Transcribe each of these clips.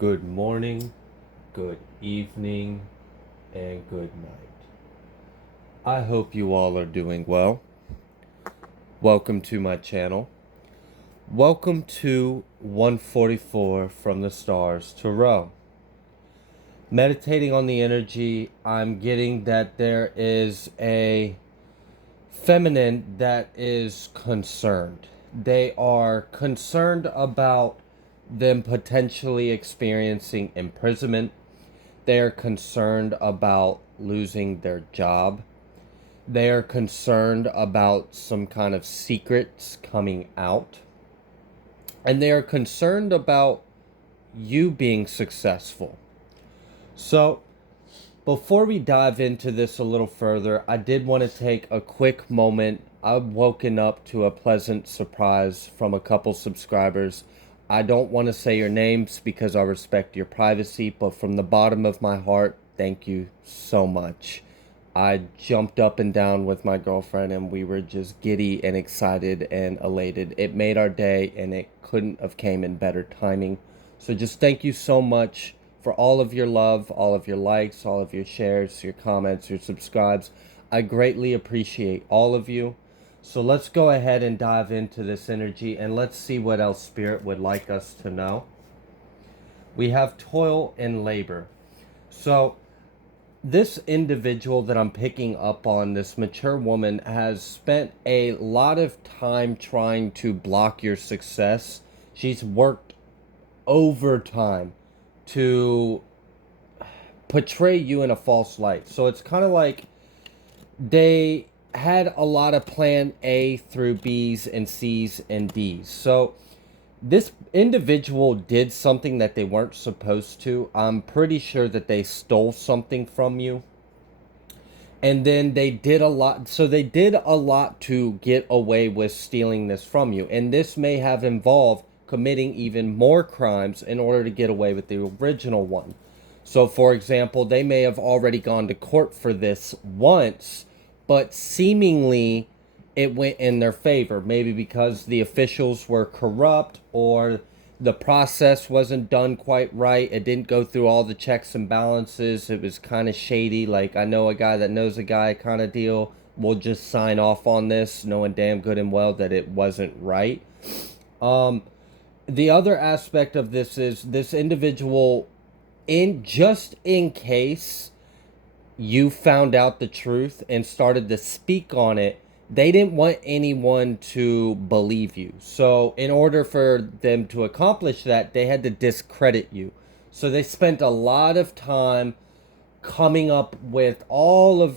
Good morning, good evening, and good night. I hope you all are doing well. Welcome to my channel. Welcome to 144 from the stars to row. Meditating on the energy, I'm getting that there is a feminine that is concerned. They are concerned about them potentially experiencing imprisonment. They are concerned about losing their job. They are concerned about some kind of secrets coming out. And they are concerned about you being successful. So, before we dive into this a little further, I did want to take a quick moment. I've woken up to a pleasant surprise from a couple subscribers. I don't want to say your names because I respect your privacy, but from the bottom of my heart, thank you so much. I jumped up and down with my girlfriend and we were just giddy and excited and elated. It made our day and it couldn't have came in better timing. So just thank you so much for all of your love, all of your likes, all of your shares, your comments, your subscribes. I greatly appreciate all of you. So let's go ahead and dive into this energy and let's see what else Spirit would like us to know. We have toil and labor. So this individual that I'm picking up on, this mature woman, has spent a lot of time trying to block your success. She's worked overtime to portray you in a false light. So it's kind of like they had a lot of plan A through B's and C's and D's. So this individual did something that they weren't supposed to. I'm pretty sure that they stole something from you. And then they did a lot. So they did a lot to get away with stealing this from you. And this may have involved committing even more crimes in order to get away with the original one. So, for example, they may have already gone to court for this once, but seemingly it went in their favor. Maybe because the officials were corrupt or the process wasn't done quite right. It didn't go through all the checks and balances. It was kind of shady. Like, I know a guy that knows a guy kind of deal. We'll just sign off on this, knowing damn good and well that it wasn't right. The other aspect of this is this individual, in case you found out the truth and started to speak on it, they didn't want anyone to believe you. So, in order for them to accomplish that, they had to discredit you. So, they spent a lot of time coming up with all of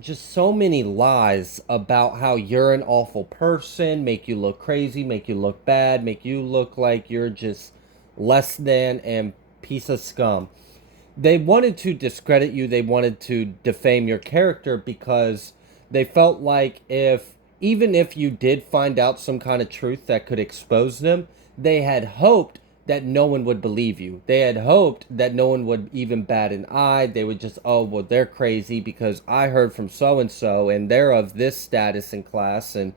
just so many lies about how you're an awful person, make you look crazy, make you look bad, make you look like you're just less than and piece of scum. They wanted to discredit you, they wanted to defame your character because they felt like even if you did find out some kind of truth that could expose them, they had hoped that no one would believe you. They had hoped that no one would even bat an eye. They would just, oh, well, they're crazy because I heard from so and so and they're of this status and class and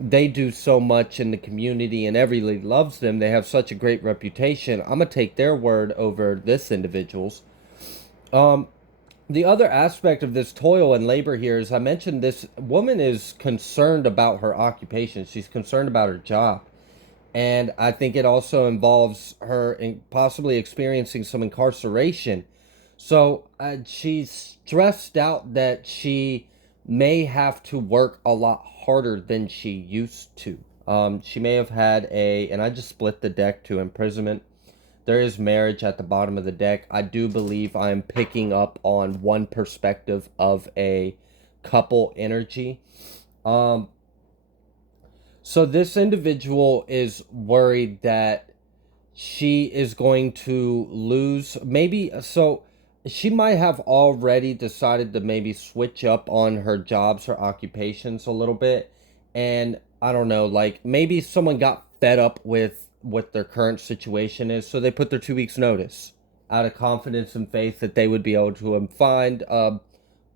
they do so much in the community and everybody loves them. They have such a great reputation. I'm going to take their word over this individual's. The other aspect of this toil and labor here is I mentioned this woman is concerned about her occupation. She's concerned about her job. And I think it also involves her in possibly experiencing some incarceration. So she's stressed out that she may have to work a lot harder than she used to. She may have had and I just split the deck to imprisonment. There is marriage at the bottom of the deck. I do believe I'm picking up on one perspective of a couple energy. Um, so this individual is worried that she is going to lose. Maybe so she might have already decided to maybe switch up on her jobs, her occupations a little bit. And I don't know, like maybe someone got fed up with what their current situation is, so they put their 2 weeks notice out of confidence and faith that they would be able to find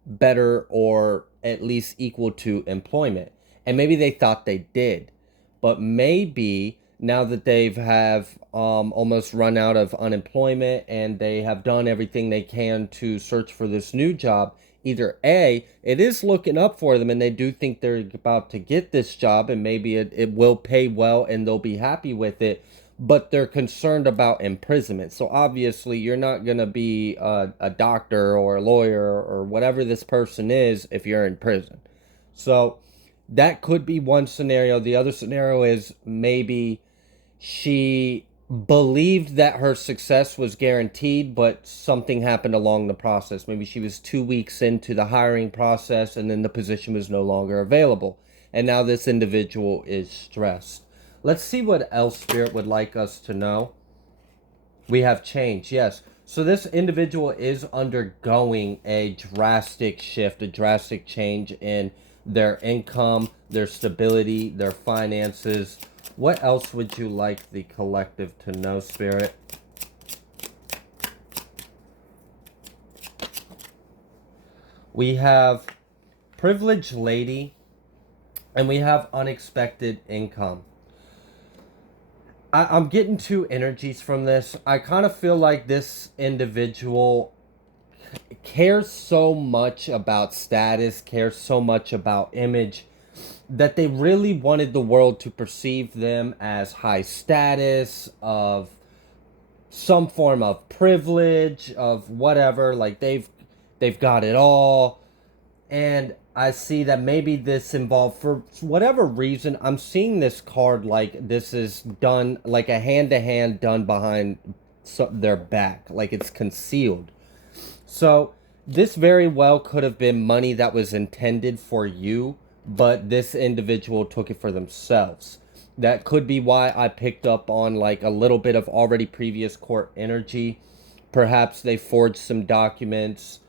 better or at least equal to employment. And maybe they thought they did. But maybe now that they've have almost run out of unemployment and they have done everything they can to search for this new job, either A, it is looking up for them and they do think they're about to get this job and maybe it will pay well and they'll be happy with it, but they're concerned about imprisonment. So obviously you're not going to be a doctor or a lawyer or whatever this person is if you're in prison. So that could be one scenario. The other scenario is maybe she believed that her success was guaranteed, but something happened along the process. Maybe she was 2 weeks into the hiring process and then the position was no longer available. And now this individual is stressed. Let's see what else Spirit would like us to know. We have change, yes. So this individual is undergoing a drastic shift, a drastic change in their income, their stability, their finances. What else would you like the collective to know, Spirit? We have privileged lady and we have unexpected income. I'm getting two energies from this. I kind of feel like this individual cares so much about status, cares so much about image, that they really wanted the world to perceive them as high status, of some form of privilege, of whatever, like they've got it all. And I see that maybe this involved, for whatever reason, I'm seeing this card like this is done like a hand-to-hand done behind their back, like it's concealed. So this very well could have been money that was intended for you, but this individual took it for themselves. That could be why I picked up on like a little bit of already previous court energy. Perhaps they forged some documents.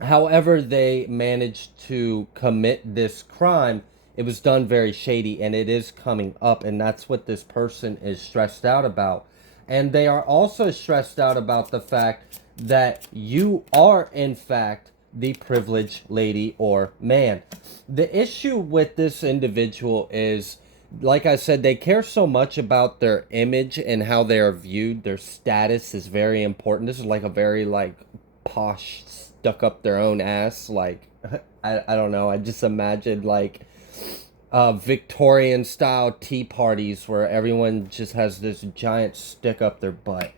However they managed to commit this crime, it was done very shady and it is coming up, and that's what this person is stressed out about. And they are also stressed out about the fact that you are in fact the privileged lady or man. The issue with this individual is, like I said, they care so much about their image and how they are viewed. Their status is very important. This is like a very like posh, stuck up their own ass, like I don't know, I just imagined like Victorian style tea parties where everyone just has this giant stick up their butt.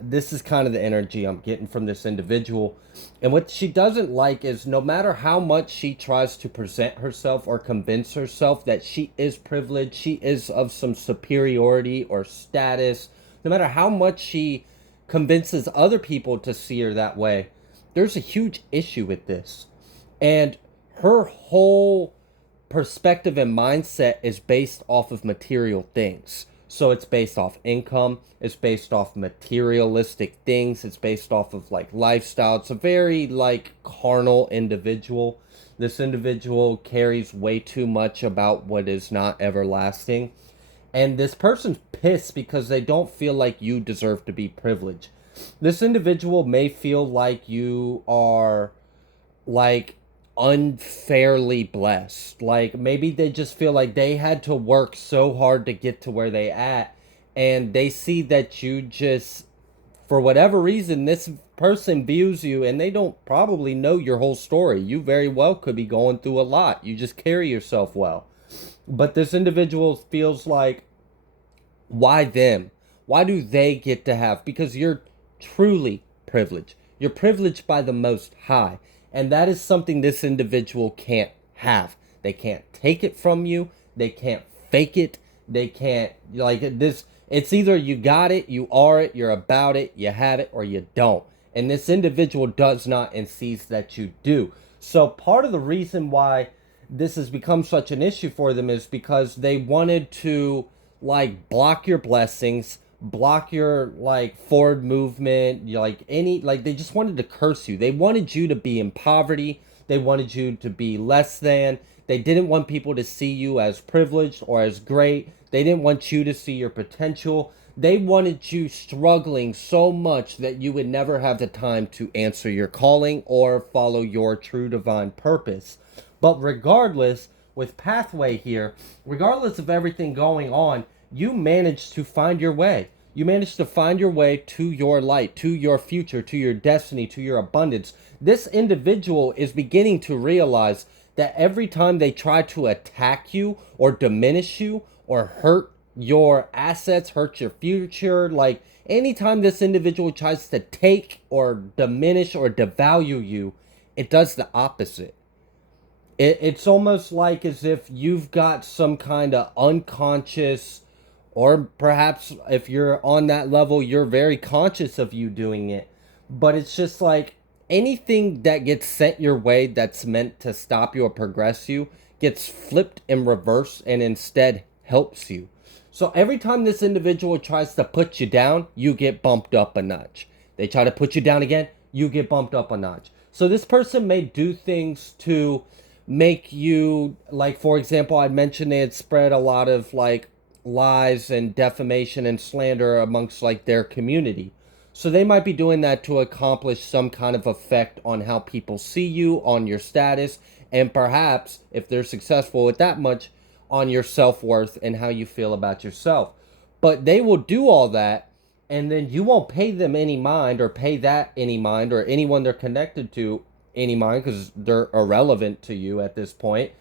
This is kind of the energy I'm getting from this individual. And what she doesn't like is no matter how much she tries to present herself or convince herself that she is privileged, she is of some superiority or status, no matter how much she convinces other people to see her that way, there's a huge issue with this. And her whole perspective and mindset is based off of material things. So it's based off income, it's based off materialistic things, it's based off of like lifestyle. It's a very like carnal individual. This individual cares way too much about what is not everlasting. And this person's pissed because they don't feel like you deserve to be privileged. This individual may feel like you are like unfairly blessed. Like maybe they just feel like they had to work so hard to get to where they at, and they see that you just, for whatever reason, this person views you and they don't probably know your whole story. You very well could be going through a lot. You just carry yourself well. But this individual feels like, why them? Why do they get to have? Because you're truly privileged. You're privileged by the Most High. And that is something this individual can't have. They can't take it from you. They can't fake it. They can't, like this. It's either you got it, you are it, you're about it, you have it, or you don't. And this individual does not and sees that you do. So part of the reason why this has become such an issue for them is because they wanted to like block your blessings, block your like forward movement, like any, like they just wanted to curse you. They wanted you to be in poverty. They wanted you to be less than. They didn't want people to see you as privileged or as great. They didn't want you to see your potential. They wanted you struggling so much that you would never have the time to answer your calling or follow your true divine purpose. But regardless, with pathway here, regardless of everything going on, you managed to find your way. You managed to find your way to your light, to your future, to your destiny, to your abundance. This individual is beginning to realize that every time they try to attack you or diminish you or hurt your assets, hurt your future, like anytime this individual tries to take or diminish or devalue you, it does the opposite. It's almost like as if you've got some kind of unconscious, or perhaps if you're on that level, you're very conscious of you doing it. But it's just like anything that gets sent your way that's meant to stop you or progress you gets flipped in reverse and instead helps you. So every time this individual tries to put you down, you get bumped up a notch. They try to put you down again, you get bumped up a notch. So this person may do things to make you, like, for example, I mentioned they had spread a lot of like lies and defamation and slander amongst like their community. So they might be doing that to accomplish some kind of effect on how people see you, on your status, and perhaps if they're successful with that much, on your self-worth and how you feel about yourself. But they will do all that, and then you won't pay them any mind or pay that any mind or anyone they're connected to any mind because they're irrelevant to you at this point.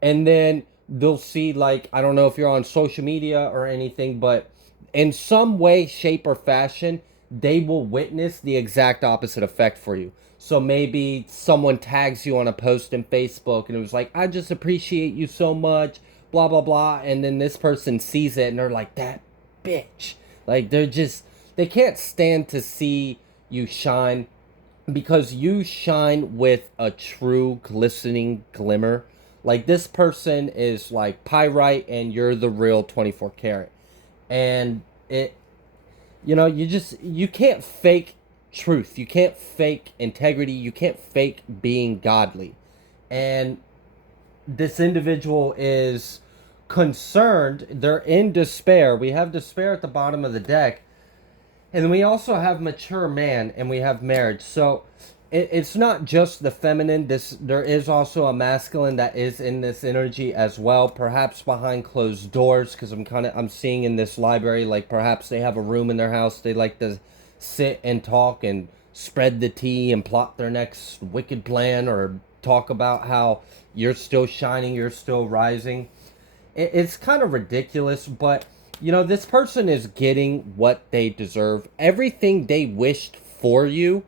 And then they'll see, like, I don't know if you're on social media or anything, but in some way, shape, or fashion, they will witness the exact opposite effect for you. So maybe someone tags you on a post in Facebook and it was like, I just appreciate you so much, blah, blah, blah. And then this person sees it and they're like, that bitch. Like, they can't stand to see you shine because you shine with a true glistening glimmer. Like, this person is like pyrite and you're the real 24 karat. And you can't fake truth. You can't fake integrity. You can't fake being godly. And this individual is concerned. They're in despair. We have despair at the bottom of the deck. And then we also have mature man and we have marriage. So it's not just the feminine. There is also a masculine that is in this energy as well, perhaps behind closed doors, because I'm seeing in this library, like perhaps they have a room in their house they like to sit and talk and spread the tea and plot their next wicked plan, or talk about how you're still shining, you're still rising. It's kind of ridiculous, but this person is getting what they deserve. Everything they wished for you,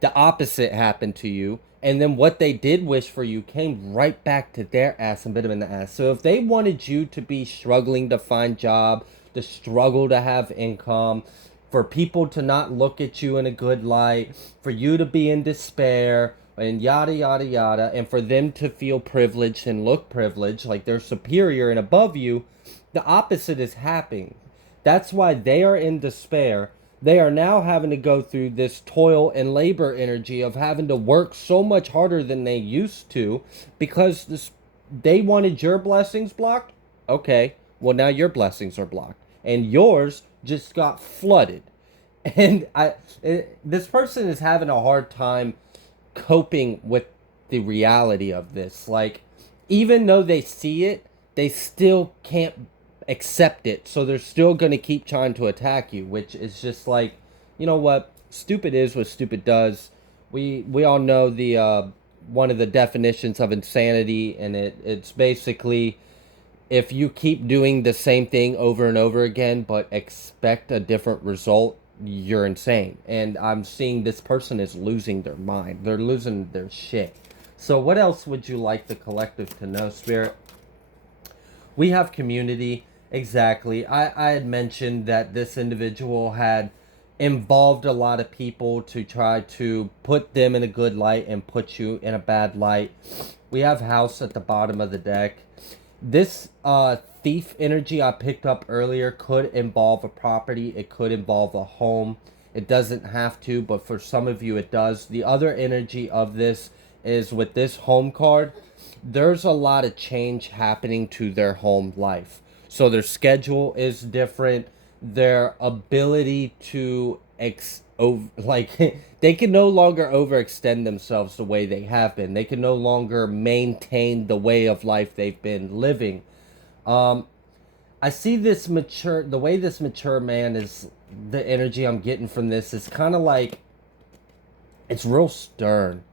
the opposite happened to you. And then what they did wish for you came right back to their ass and bit them in the ass. So if they wanted you to be struggling to find job, to struggle to have income, for people to not look at you in a good light, for you to be in despair, and yada, yada, yada, and for them to feel privileged and look privileged, like they're superior and above you, the opposite is happening. That's why they are in despair. They are now having to go through this toil and labor energy of having to work so much harder than they used to because they wanted your blessings blocked. Okay, well, now your blessings are blocked and yours just got flooded. And this person is having a hard time coping with the reality of this. Like, even though they see it, they still can't accept it, so they're still going to keep trying to attack you, which is just like, you know what, stupid is what stupid does. We all know the one of the definitions of insanity, and it's basically if you keep doing the same thing over and over again but expect a different result, you're insane. And I'm seeing this person is losing their mind, they're losing their shit. So what else would you like the collective to know, Spirit? We have community. Exactly. I had mentioned that this individual had involved a lot of people to try to put them in a good light and put you in a bad light. We have house at the bottom of the deck. This thief energy I picked up earlier could involve a property. It could involve a home. It doesn't have to, but for some of you it does. The other energy of this is with this home card, there's a lot of change happening to their home life. So their schedule is different. Their ability to they can no longer overextend themselves the way they have been. They can no longer maintain the way of life they've been living. Um, I see the way this mature man is, the energy I'm getting from this is kind of like, it's real stern.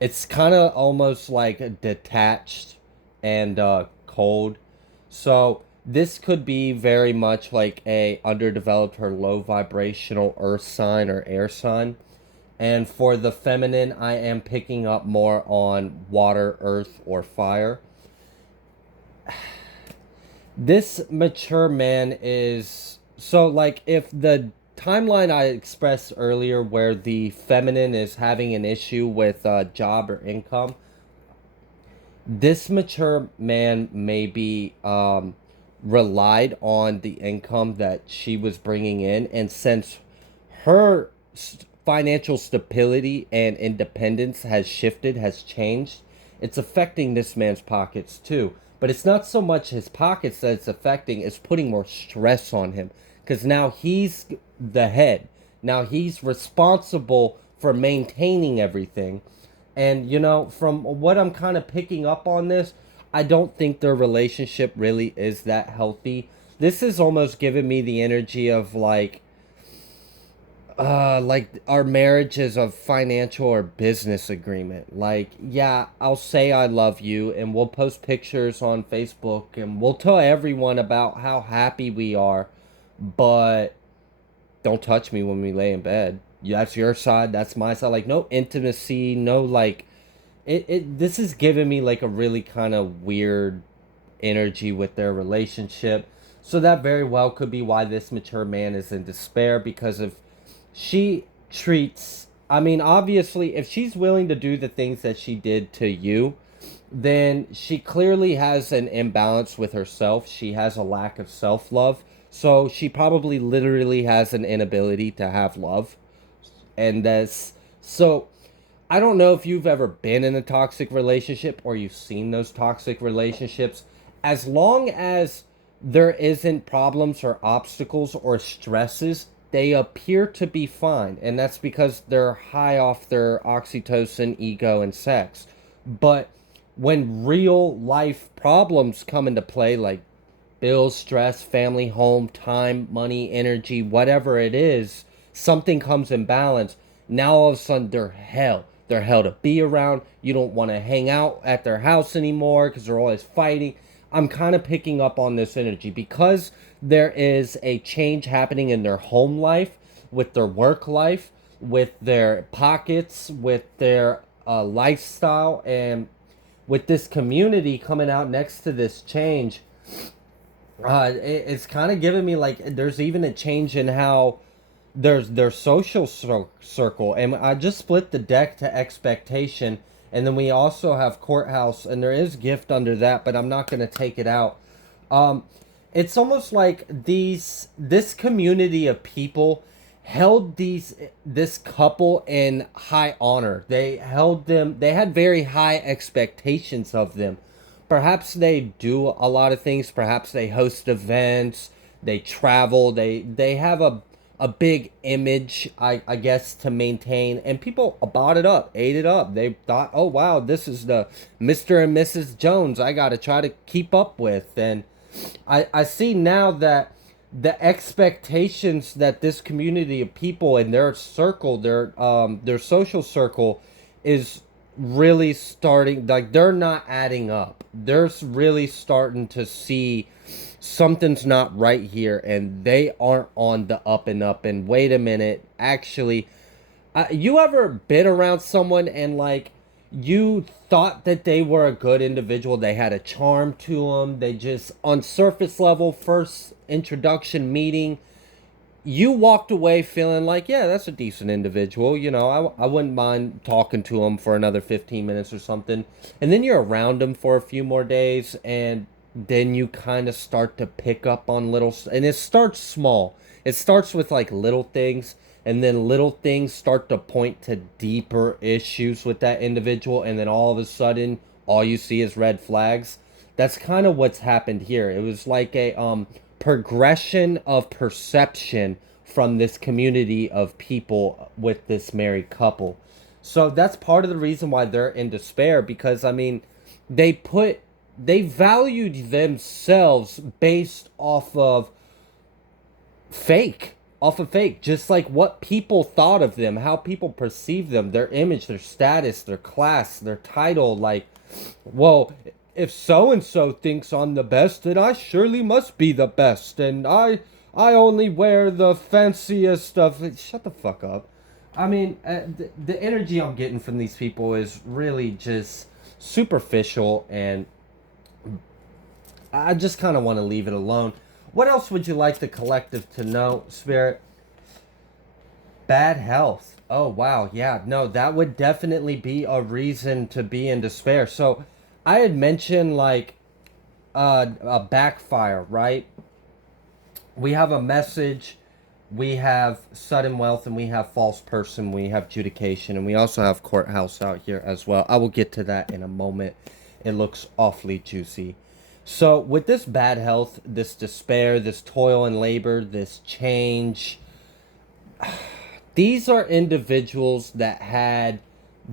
It's kind of almost like detached and cold. So this could be very much like a underdeveloped or low vibrational earth sign or air sign. And for the feminine, I am picking up more on water, earth, or fire. This mature man is, so like, if the timeline I expressed earlier where the feminine is having an issue with job or income, this mature man maybe relied on the income that she was bringing in, and since her financial stability and independence has shifted, has changed, it's affecting this man's pockets too. But it's not so much his pockets that it's affecting, it's putting more stress on him, because now he's the head, now he's responsible for maintaining everything. And, from what I'm kind of picking up on this, I don't think their relationship really is that healthy. This is almost giving me the energy of like our marriage is a financial or business agreement. Like, yeah, I'll say I love you and we'll post pictures on Facebook and we'll tell everyone about how happy we are, but don't touch me when we lay in bed. That's your side, that's my side. Like, no intimacy, no, like, this is giving me like a really kind of weird energy with their relationship. So that very well could be why this mature man is in despair, because if she treats, I mean, obviously, if she's willing to do the things that she did to you, then she clearly has an imbalance with herself. She has a lack of self love. So she probably literally has an inability to have love. And that's so. I don't know if you've ever been in a toxic relationship or you've seen those toxic relationships. As long as there isn't problems or obstacles or stresses, they appear to be fine. And that's because they're high off their oxytocin, ego, and sex. But when real life problems come into play, like bills, stress, family, home, time, money, energy, whatever it is, something comes in balance. Now all of a sudden they're hell. They're hell to be around. You don't want to hang out at their house anymore because they're always fighting. I'm kind of picking up on this energy because there is a change happening in their home life, with their work life, with their pockets, with their lifestyle, and with this community coming out next to this change. It's kind of giving me like there's even a change in how there's their social circle. And I just split the deck to expectation, and then we also have courthouse, and there is gift under that, but I'm not going to take it out. um it's almost like this community of people held this couple in high honor. They had very high expectations of them. Perhaps they do a lot of things, perhaps they host events, they travel, they have a big image, I guess, to maintain, and people bought it up, ate it up. They thought, oh wow, this is the Mr. and Mrs. Jones I gotta try to keep up with. And I see now that the expectations that this community of people in their circle, their social circle, is really starting, like, they're not adding up. They're really starting to see something's not right here, and they aren't on the up and up. And wait a minute, actually, you ever been around someone and like you thought that they were a good individual, they had a charm to them, they just, on surface level, first introduction meeting, you walked away feeling like, yeah, that's a decent individual. I wouldn't mind talking to him for another 15 minutes or something. And then you're around him for a few more days, and then you kind of start to pick up on and it starts small. It starts with like little things, and then little things start to point to deeper issues with that individual, and then all of a sudden, all you see is red flags. That's kind of what's happened here. It was like a progression of perception from this community of people with this married couple. So that's part of the reason why they're in despair, because I mean, they valued themselves based off of fake, just like what people thought of them, how people perceive them, their image, their status, their class, their title. Like, well, if so and so thinks I'm the best, then I surely must be the best, and I only wear the fanciest stuff. Shut the fuck up. I mean, the energy I'm getting from these people is really just superficial, and I just kind of want to leave it alone. What else would you like the collective to know, Spirit? Bad health. Oh, wow. Yeah, no, that would definitely be a reason to be in despair. So, I had mentioned, like, a backfire, right? We have a message, we have sudden wealth, and we have false person, we have judication, and we also have courthouse out here as well. I will get to that in a moment. It looks awfully juicy. So with this bad health, this despair, this toil and labor, this change, these are individuals that had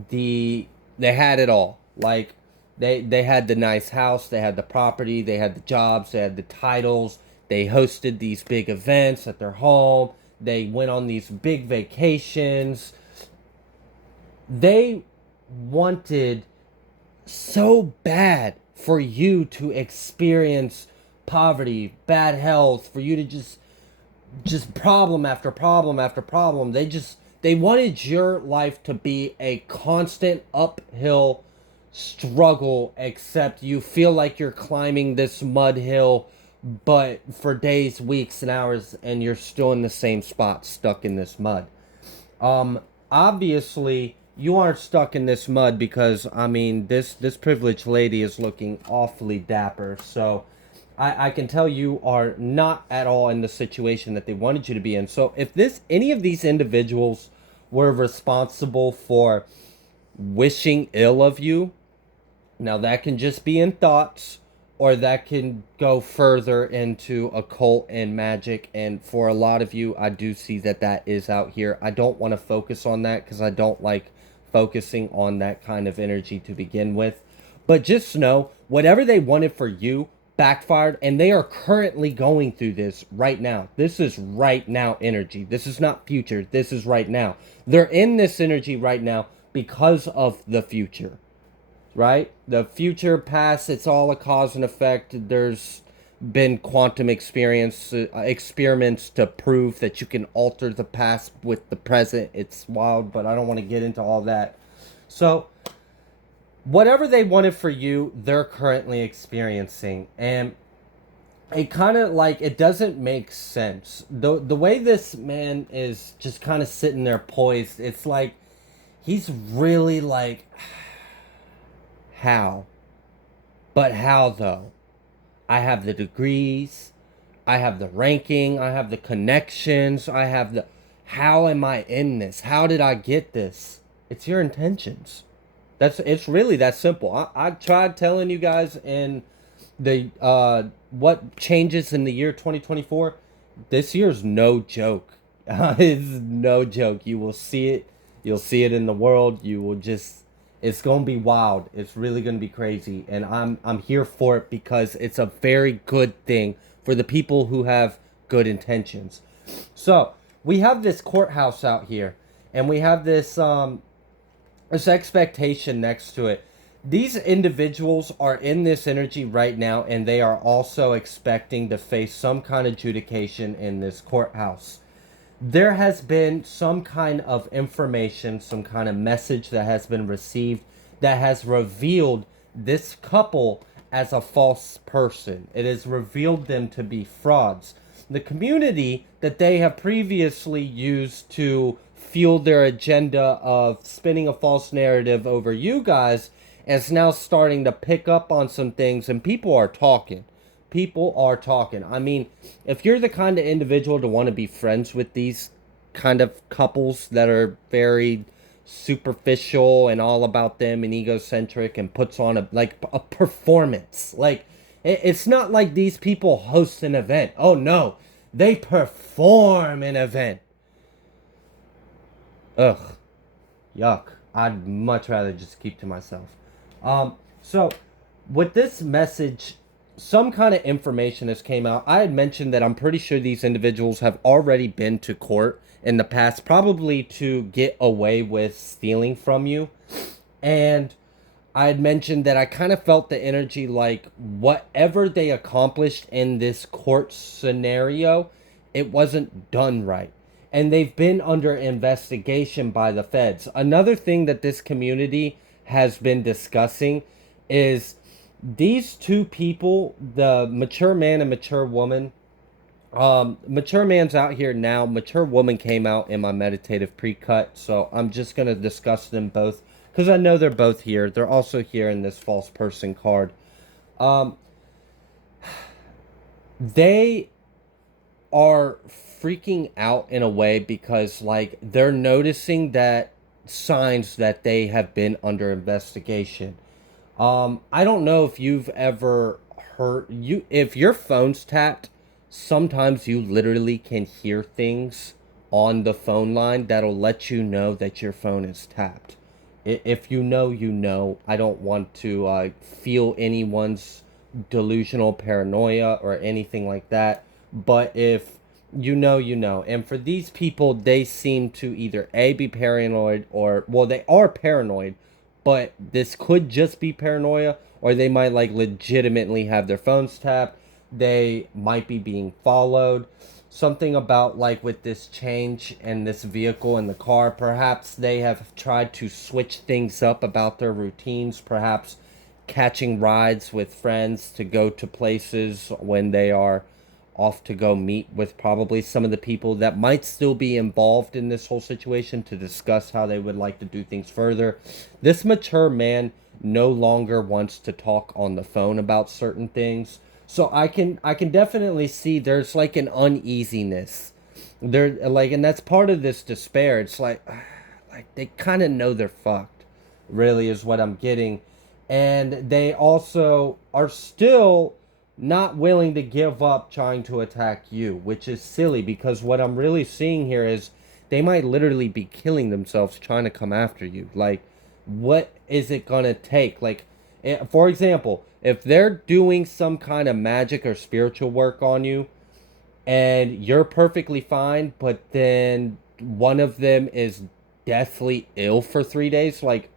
they had it all. Like they had the nice house, they had the property, they had the jobs, they had the titles, they hosted these big events at their home, they went on these big vacations. They wanted so bad for you to experience poverty, bad health, for you to just problem after problem after problem. They wanted your life to be a constant uphill struggle, except you feel like you're climbing this mud hill, but for days, weeks, and hours, and you're still in the same spot, stuck in this mud. Obviously, you aren't stuck in this mud, because I mean, this privileged lady is looking awfully dapper. So I can tell you are not at all in the situation that they wanted you to be in. So if any of these individuals were responsible for wishing ill of you, now that can just be in thoughts, or that can go further into occult and magic. And for a lot of you, I do see that is out here. I don't want to focus on that, because I don't like focusing on that kind of energy to begin with. But just know, whatever they wanted for you backfired, and they are currently going through this right now. This is right now energy. This is not future. This is right now. They're in this energy right now because of the future. Right? The future, past, it's all a cause and effect. There's been quantum experiments to prove that you can alter the past with the present. It's wild, but I don't want to get into all that. So, whatever they wanted for you, they're currently experiencing. And it kind of like, it doesn't make sense. The way this man is just kind of sitting there poised, it's like he's really like, how? But how though? I have the degrees, I have the ranking, I have the connections, I have the... How am I in this? How did I get this? It's your intentions. It's really that simple. I tried telling you guys in the what changes in the year 2024. This year's no joke. It's no joke. You will see it. You'll see it in the world. You will just... It's gonna be wild. It's really gonna be crazy, and I'm here for it, because it's a very good thing for the people who have good intentions. So we have this courthouse out here, and we have this this expectation next to it. These individuals are in this energy right now, and they are also expecting to face some kind of adjudication in this courthouse. There has been some kind of information, some kind of message that has been received that has revealed this couple as a false person. It has revealed them to be frauds. The community that they have previously used to fuel their agenda of spinning a false narrative over you guys is now starting to pick up on some things, and people are talking. People are talking. I mean, if you're the kind of individual to want to be friends with these kind of couples that are very superficial and all about them and egocentric and puts on a performance. Like, it's not like these people host an event. Oh no, They perform an event. Ugh. Yuck. I'd much rather just keep to myself. So with this message, some kind of information has came out. I had mentioned that I'm pretty sure these individuals have already been to court in the past, probably to get away with stealing from you. And I had mentioned that I kind of felt the energy like whatever they accomplished in this court scenario, it wasn't done right. And they've been under investigation by the feds. Another thing that this community has been discussing is these two people, the mature man and mature woman. Mature man's out here now. Mature woman came out in my meditative pre-cut, so I'm just gonna discuss them both because I know they're both here. They're also here in this false person card. Um, they are freaking out in a way because like they're noticing that signs that they have been under investigation. I don't know if you've ever heard you if your phone's tapped, sometimes you literally can hear things on the phone line that'll let you know that your phone is tapped. If you know, you know. I don't want to feel anyone's delusional paranoia or anything like that. But if you know, you know. And for these people, they seem to either A, be paranoid, or, well, they are paranoid, but this could just be paranoia, or they might like legitimately have their phones tapped. They might be being followed. Something about like with this change in this vehicle in the car, perhaps they have tried to switch things up about their routines, perhaps catching rides with friends to go to places when they are off to go meet with probably some of the people that might still be involved in this whole situation to discuss how they would like to do things further. This mature man no longer wants to talk on the phone about certain things. So I can definitely see there's like an uneasiness. There like and that's part of this despair. It's like they kind of know they're fucked. Really is what I'm getting. And they also are still not willing to give up trying to attack you, which is silly because what I'm really seeing here is they might literally be killing themselves trying to come after you. Like, what is it gonna take? Like, for example, if they're doing some kind of magic or spiritual work on you and you're perfectly fine, but then one of them is deathly ill for 3 days, like,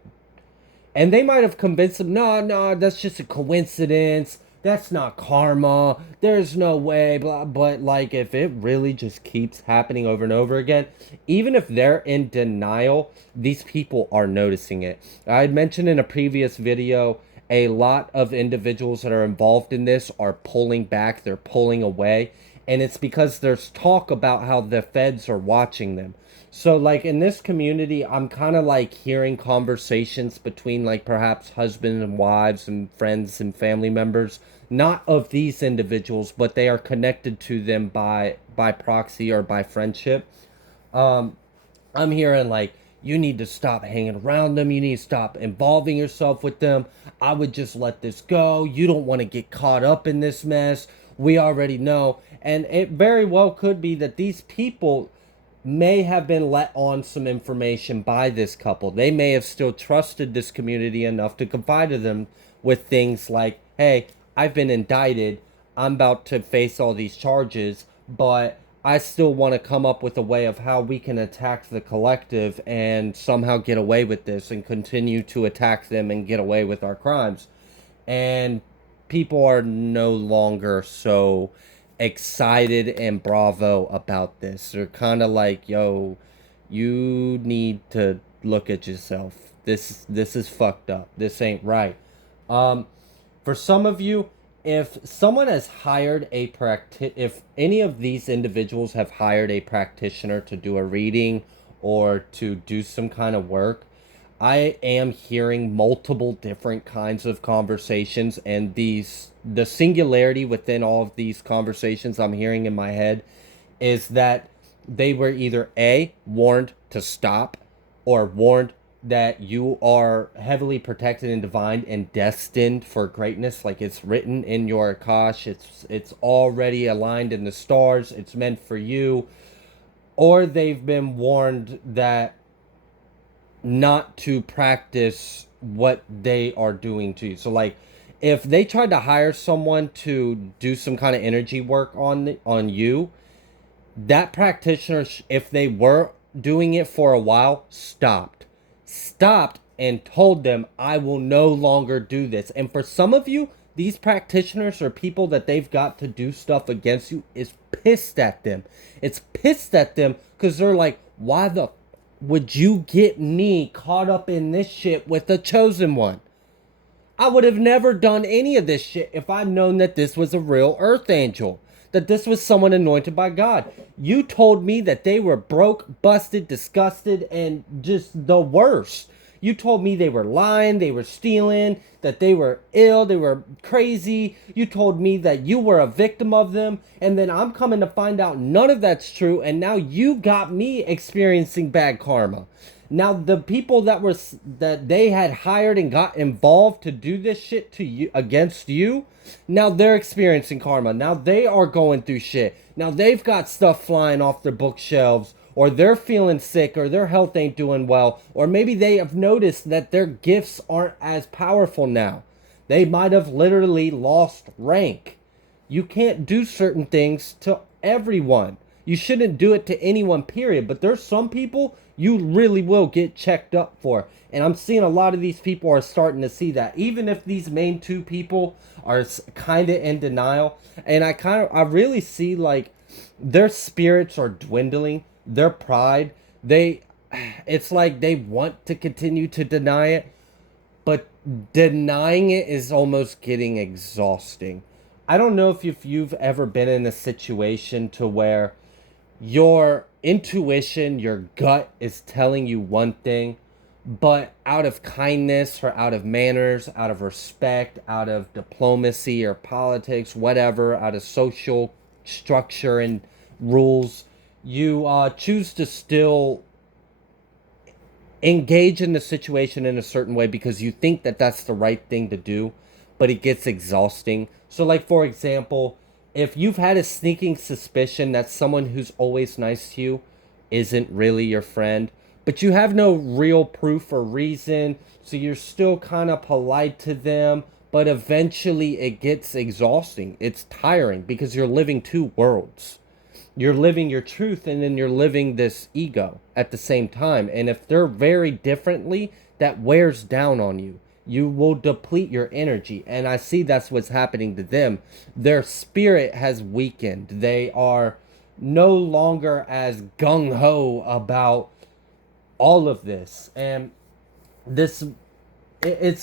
and they might have convinced him, no, no, that's just a coincidence. That's not karma. There's no way. Blah. But like, if it really just keeps happening over and over again, even if they're in denial, these people are noticing it. I had mentioned in a previous video, a lot of individuals that are involved in this are pulling back. They're pulling away. And it's because there's talk about how the feds are watching them. So like in this community, I'm kind of like hearing conversations between like perhaps husbands and wives and friends and family members, not of these individuals, but they are connected to them by proxy or by friendship. Um, I'm hearing like you need to stop hanging around them. You need to stop involving yourself with them. I would just let this go. You don't want to get caught up in this mess. We already know. And it very well could be that these people may have been let on some information by this couple. They may have still trusted this community enough to confide to them with things like, hey, I've been indicted. I'm about to face all these charges, but I still want to come up with a way of how we can attack the collective and somehow get away with this and continue to attack them and get away with our crimes. And people are no longer so excited and bravo about this. They're kind of like, yo, you need to look at yourself. This is fucked up. This ain't right. Um, for some of you, if someone has hired if any of these individuals have hired a practitioner to do a reading or to do some kind of work, I am hearing multiple different kinds of conversations, and the singularity within all of these conversations I'm hearing in my head is that they were either A, warned to stop, or warned that you are heavily protected and divine and destined for greatness. Like it's written in your Akash. It's already aligned in the stars. It's meant for you. Or they've been warned that not to practice what they are doing to you. So like if they tried to hire someone to do some kind of energy work on you, that practitioner, if they were doing it for a while, stopped and told them, I will no longer do this. And for some of you, these practitioners or people that they've got to do stuff against you is pissed at them. It's pissed at them because they're like, why the would you get me caught up in this shit with the chosen one? I would have never done any of this shit if I'd known that this was a real earth angel, that this was someone anointed by God. You told me that they were broke, busted, disgusted, and just the worst. You told me they were lying, they were stealing, that they were ill, they were crazy. You told me that you were a victim of them, and then I'm coming to find out none of that's true, and now you got me experiencing bad karma. Now the people that they had hired and got involved to do this shit to you against you, now they're experiencing karma. Now they are going through shit. Now they've got stuff flying off their bookshelves, or they're feeling sick, or their health ain't doing well, or maybe they have noticed that their gifts aren't as powerful now. They might have literally lost rank. You can't do certain things to everyone. You shouldn't do it to anyone, period. But there's some people you really will get checked up for. And I'm seeing a lot of these people are starting to see that. Even if these main two people are kind of in denial. And I really see like their spirits are dwindling. Their pride, it's like they want to continue to deny it. But denying it is almost getting exhausting. I don't know if you've ever been in a situation to where your intuition, your gut is telling you one thing, but out of kindness or out of manners, out of respect, out of diplomacy or politics, whatever, out of social structure and rules, you choose to still engage in the situation in a certain way because you think that that's the right thing to do, but it gets exhausting. So like for example, if you've had a sneaking suspicion that someone who's always nice to you isn't really your friend, but you have no real proof or reason, so you're still kind of polite to them, but eventually it gets exhausting. It's tiring because you're living two worlds. You're living your truth and then you're living this ego at the same time. And if they're very differently, that wears down on you. You will deplete your energy. And I see that's what's happening to them. Their spirit has weakened. They are no longer as gung-ho about all of this. And it's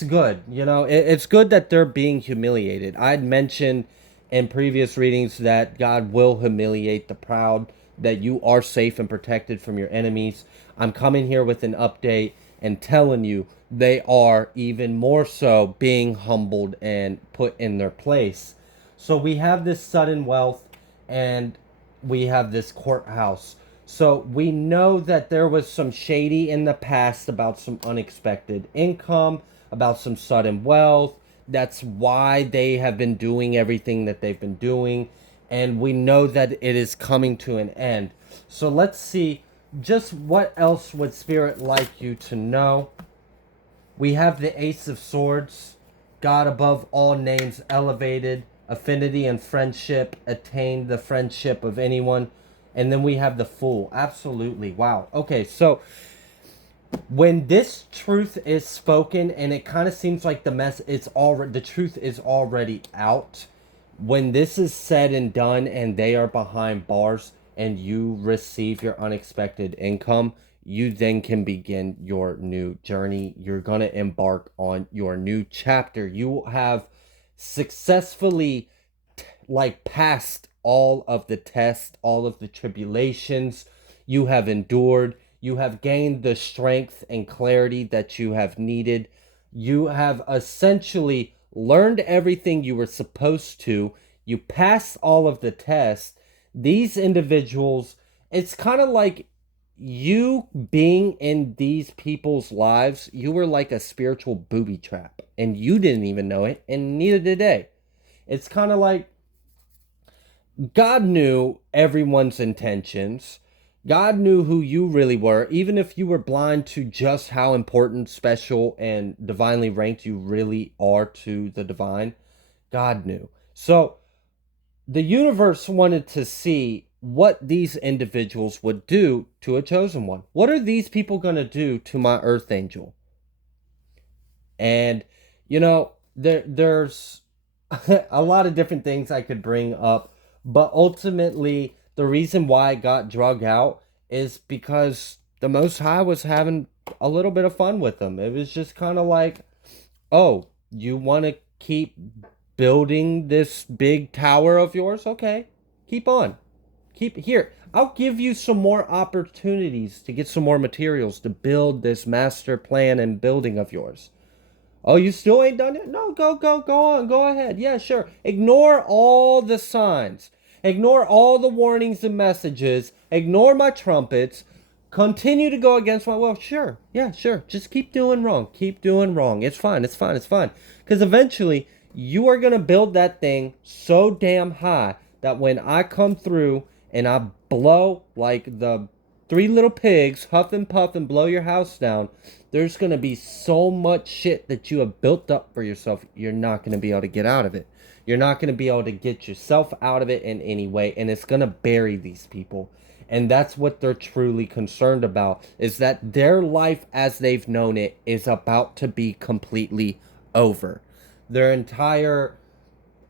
good. It's good that they're being humiliated. I'd mentioned in previous readings that God will humiliate the proud, that you are safe and protected from your enemies. I'm coming here with an update and telling you they are even more so being humbled and put in their place. So we have this sudden wealth and we have this courthouse. So we know that there was some shady in the past about some unexpected income, about some sudden wealth. That's why they have been doing everything that they've been doing. And we know that it is coming to an end. So let's see just what else would Spirit like you to know. We have the Ace of Swords. God above all names elevated. Affinity and friendship attained the friendship of anyone. And then we have the Fool. Absolutely. Wow. Okay, so when this truth is spoken and it kind of seems like the truth is already out, when this is said and done and they are behind bars and you receive your unexpected income, you then can begin your new journey. You're going to embark on your new chapter. You have successfully passed all of the tests, all of the tribulations you have endured. You have gained the strength and clarity that you have needed. You have essentially learned everything you were supposed to. You passed all of the tests. These individuals, it's kind of like you being in these people's lives, you were like a spiritual booby trap, and you didn't even know it, and neither did they. It's kind of like God knew everyone's intentions. God knew who you really were, even if you were blind to just how important, special, and divinely ranked you really are to the divine. God knew. So the universe wanted to see what these individuals would do to a chosen one. What are these people going to do to my earth angel? And, there's a lot of different things I could bring up, but ultimately, the reason why it got drug out is because the Most High was having a little bit of fun with them. It was just kind of like, oh, you want to keep building this big tower of yours? Okay, keep on. Keep here. I'll give you some more opportunities to get some more materials to build this master plan and building of yours. Oh, you still ain't done it? No, go on, go ahead. Yeah, sure. Ignore all the signs. Ignore all the warnings and messages. Ignore my trumpets. Continue to go against my will. Sure. Yeah, sure. Just keep doing wrong. Keep doing wrong. It's fine. It's fine. It's fine. Because eventually, you are going to build that thing so damn high that when I come through and I blow like the three little pigs, huff and puff, and blow your house down, there's going to be so much shit that you have built up for yourself, you're not going to be able to get out of it. You're not going to be able to get yourself out of it in any way, and it's going to bury these people. And that's what they're truly concerned about, is that their life as they've known it is about to be completely over. Their entire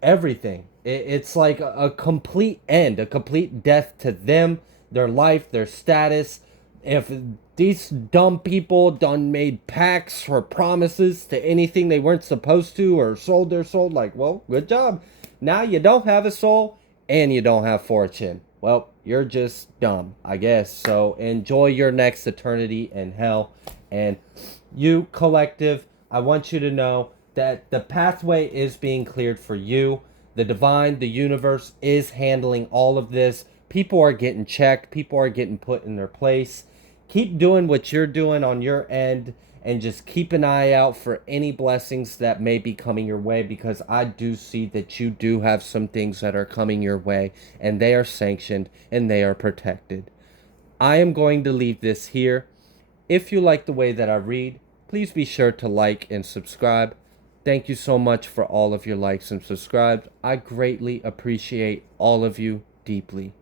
everything. It's like a complete end, a complete death to them, their life, their status. If these dumb people done made pacts or promises to anything they weren't supposed to, or sold their soul, like, well, good job. Now you don't have a soul and you don't have fortune. Well, you're just dumb, I guess. So enjoy your next eternity in hell. And you, collective, I want you to know that the pathway is being cleared for you. The divine, the universe is handling all of this. People are getting checked. People are getting put in their place. Keep doing what you're doing on your end, and just keep an eye out for any blessings that may be coming your way, because I do see that you do have some things that are coming your way, and they are sanctioned and they are protected. I am going to leave this here. If you like the way that I read, please be sure to like and subscribe. Thank you so much for all of your likes and subscribes. I greatly appreciate all of you deeply.